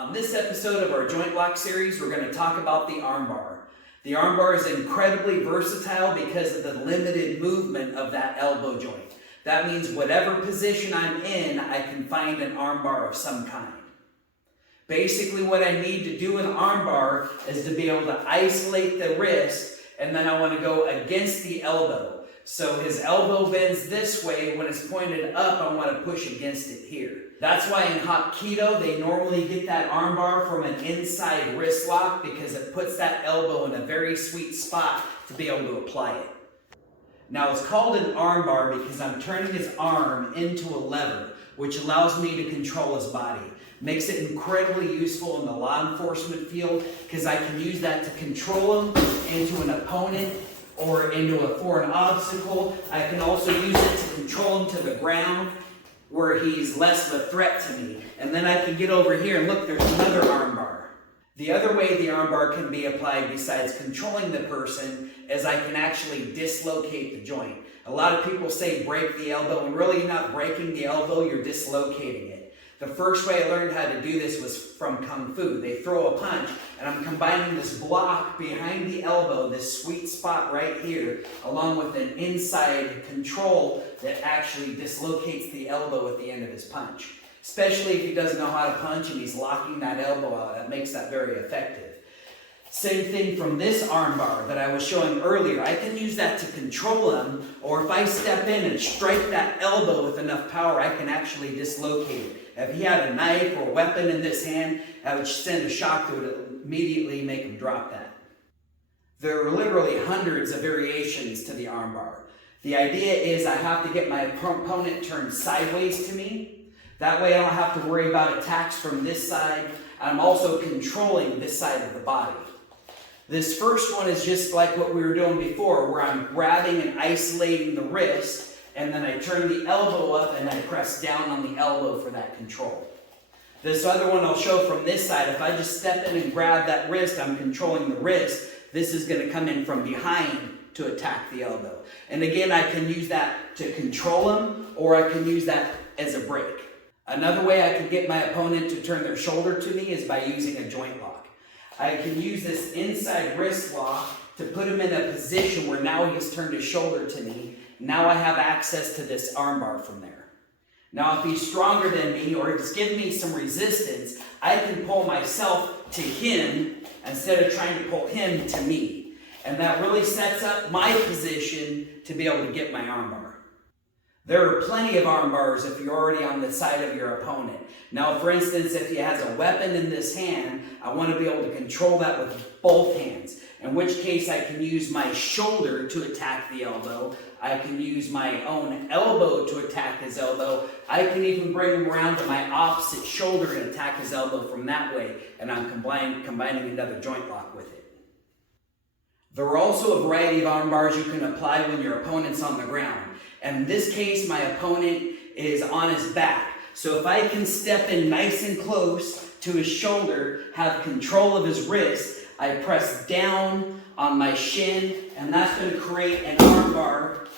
On this episode of our joint lock series, we're going to talk about the armbar. The armbar is incredibly versatile because of the limited movement of that elbow joint. That means whatever position I'm in, I can find an armbar of some kind. Basically, what I need to do in armbar is to be able to isolate the wrist, and then I want to go against the elbow. So his elbow bends this way. When it's pointed up, I want to push against it here. That's why in Hapkido, they normally get that armbar from an inside wrist lock because it puts that elbow in a very sweet spot to be able to apply it. Now it's called an armbar because I'm turning his arm into a lever, which allows me to control his body. Makes it incredibly useful in the law enforcement field because I can use that to control him into an opponent or into a foreign obstacle. I can also use it to control him to the ground where he's less of a threat to me. And then I can get over here and look, there's another armbar. The other way the armbar can be applied besides controlling the person is I can actually dislocate the joint. A lot of people say break the elbow, and really you're not breaking the elbow, you're dislocating it. The first way I learned how to do this was from Kung Fu. They throw a punch, and I'm combining this block behind the elbow, this sweet spot right here, along with an inside control that actually dislocates the elbow at the end of his punch. Especially if he doesn't know how to punch and he's locking that elbow out, that makes that very effective. Same thing from this armbar that I was showing earlier. I can use that to control him, or if I step in and strike that elbow with enough power, I can actually dislocate it. If he had a knife or a weapon in this hand, I would send a shock that would immediately make him drop that. There are literally hundreds of variations to the armbar. The idea is I have to get my opponent turned sideways to me. That way I don't have to worry about attacks from this side. I'm also controlling this side of the body. This first one is just like what we were doing before, where I'm grabbing and isolating the wrist, and then I turn the elbow up and I press down on the elbow for that control. This other one I'll show from this side. If I just step in and grab that wrist, I'm controlling the wrist. This is going to come in from behind to attack the elbow. And again, I can use that to control him, or I can use that as a break. Another way I can get my opponent to turn their shoulder to me is by using a joint lock. I can use this inside wrist lock to put him in a position where now he's turned his shoulder to me. Now I have access to this armbar from there. Now if he's stronger than me or he's giving me some resistance, I can pull myself to him instead of trying to pull him to me. And that really sets up my position to be able to get my armbar. There are plenty of armbars if you're already on the side of your opponent. Now, for instance, if he has a weapon in this hand, I want to be able to control that with both hands. In which case, I can use my shoulder to attack the elbow. I can use my own elbow to attack his elbow. I can even bring him around to my opposite shoulder and attack his elbow from that way. And I'm combining another joint lock with it. There are also a variety of armbars you can apply when your opponent's on the ground. And in this case, my opponent is on his back. So if I can step in nice and close to his shoulder, have control of his wrist, I press down on my shin, and that's going to create an armbar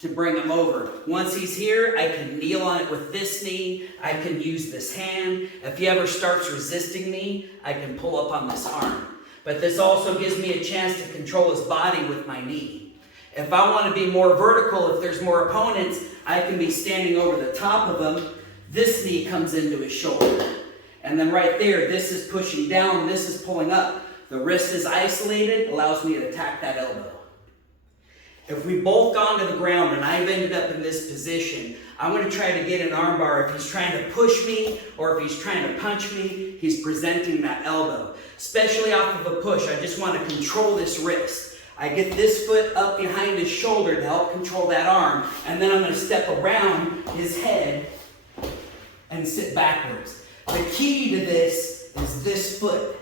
to bring him over. Once he's here, I can kneel on it with this knee. I can use this hand. If he ever starts resisting me, I can pull up on this arm. But this also gives me a chance to control his body with my knee. If I want to be more vertical, if there's more opponents, I can be standing over the top of them. This knee comes into his shoulder. And then right there, this is pushing down, this is pulling up. The wrist is isolated, allows me to attack that elbow. If we both gone to the ground and I've ended up in this position, I'm going to try to get an armbar. If he's trying to push me or if he's trying to punch me, he's presenting that elbow. Especially off of a push, I just want to control this wrist. I get this foot up behind his shoulder to help control that arm, and then I'm going to step around his head and sit backwards. The key to this is this foot.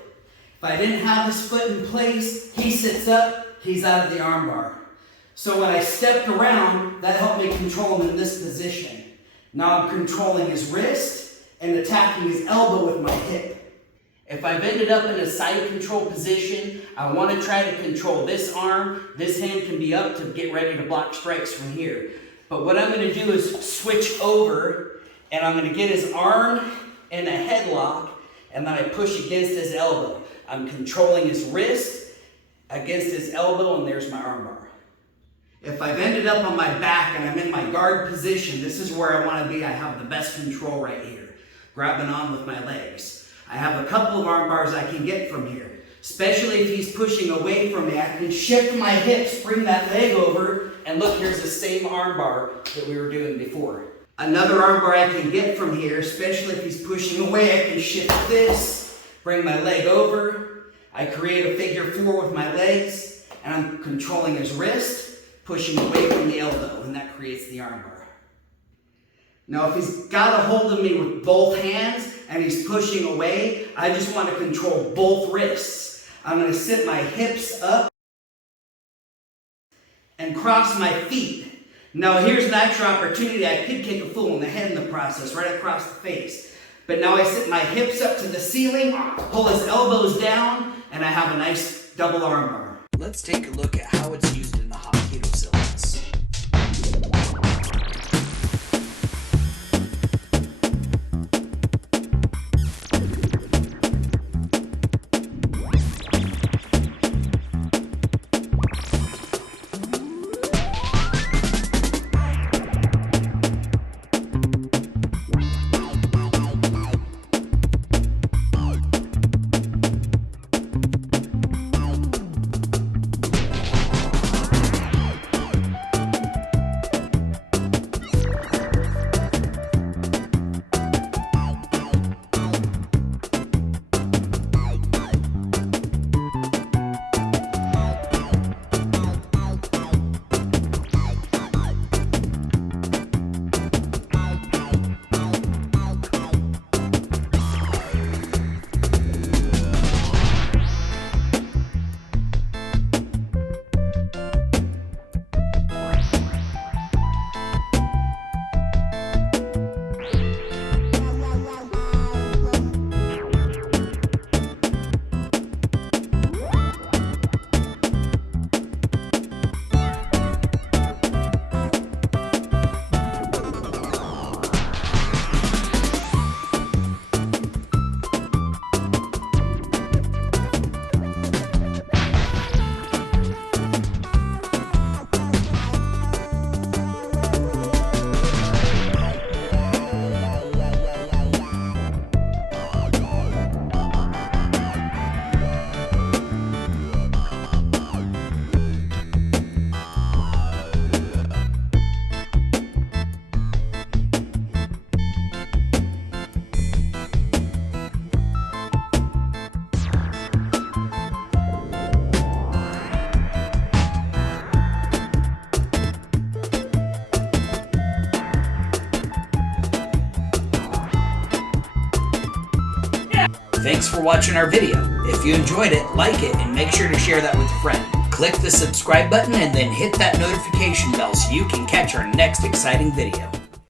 If I didn't have this foot in place, he sits up, he's out of the armbar. So when I stepped around, that helped me control him in this position. Now I'm controlling his wrist and attacking his elbow with my hip. If I've ended up in a side control position, I want to try to control this arm. This hand can be up to get ready to block strikes from here. But what I'm going to do is switch over, and I'm going to get his arm in a headlock, and then I push against his elbow. I'm controlling his wrist against his elbow, and there's my armbar. If I've ended up on my back and I'm in my guard position, this is where I want to be. I have the best control right here, grabbing on with my legs. I have a couple of arm bars I can get from here, especially if he's pushing away from me. I can shift my hips, bring that leg over, and look, here's the same arm bar that we were doing before. Another arm bar I can get from here, especially if he's pushing away, I can shift this, bring my leg over. I create a figure 4 with my legs, and I'm controlling his wrist, pushing away from the elbow, and that creates the armbar. Now, if he's got a hold of me with both hands and he's pushing away, I just want to control both wrists. I'm going to sit my hips up and cross my feet. Now, here's an extra opportunity. I could kick a fool in the head in the process, right across the face. But now I sit my hips up to the ceiling, pull his elbows down, and I have a nice double armbar. Let's take a look at how it's used in the Hapkido syllabus. Thanks for watching our video. If you enjoyed it, like it, and make sure to share that with a friend. Click the subscribe button and then hit that notification bell so you can catch our next exciting video.